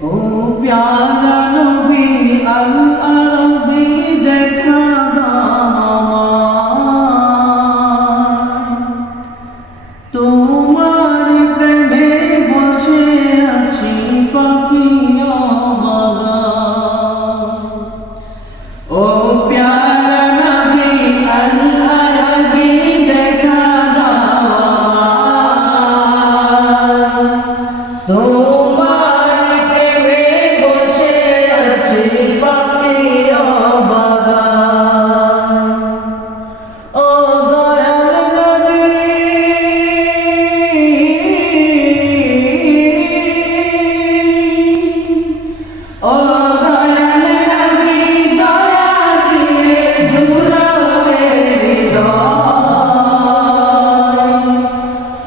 ও প্যারা নবী আল আরবি দেখা দাও তোমার প্রেমে বসে আছি পাখি ও প্যারা নবী আল আরবি দেখা দাও তোমার প্রেমে বসে আছি পাখি ও দয়াল নবী ও দয়াল নবী দয়া দিয়ে ঝুরাবে হৃদয়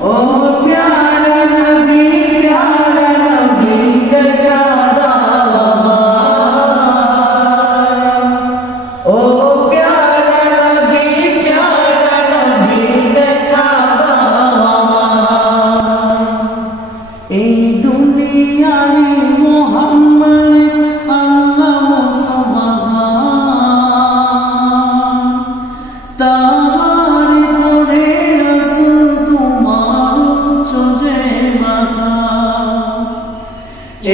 ও প্যারা নবী দেখা দাও ও প্যারা নবী দেখা দাও এই দুনিয়ারে মুহাম্মদ আল্লাহ সুবহান তার পরে রাসূল তোমার উচ্চ যে মাথা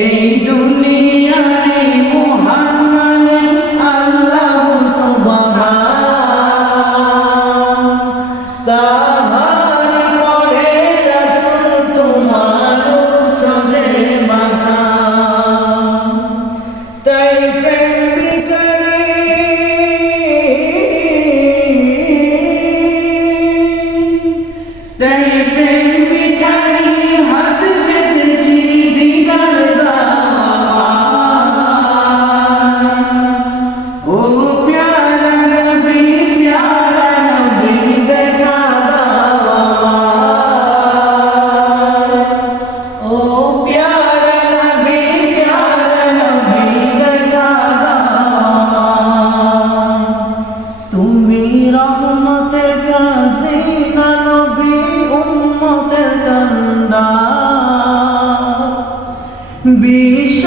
এই দুনিয়ারে মুহাম্মদ আল্লাহ সুবহান তার পরে রাসূল তোমার উচ্চ যে মাথা তাই প্রেম ভিখারি তাই প্রেম ভিখারি হাত পেতেছি দিদার দাও ও প্যারা নবী দেখা দাও ও প্যারা নবী দেখা দাও তুমি রহমতের খাজিনা নবী উম্মতের কান্ডার বিশ্ব